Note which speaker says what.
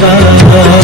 Speaker 1: Baba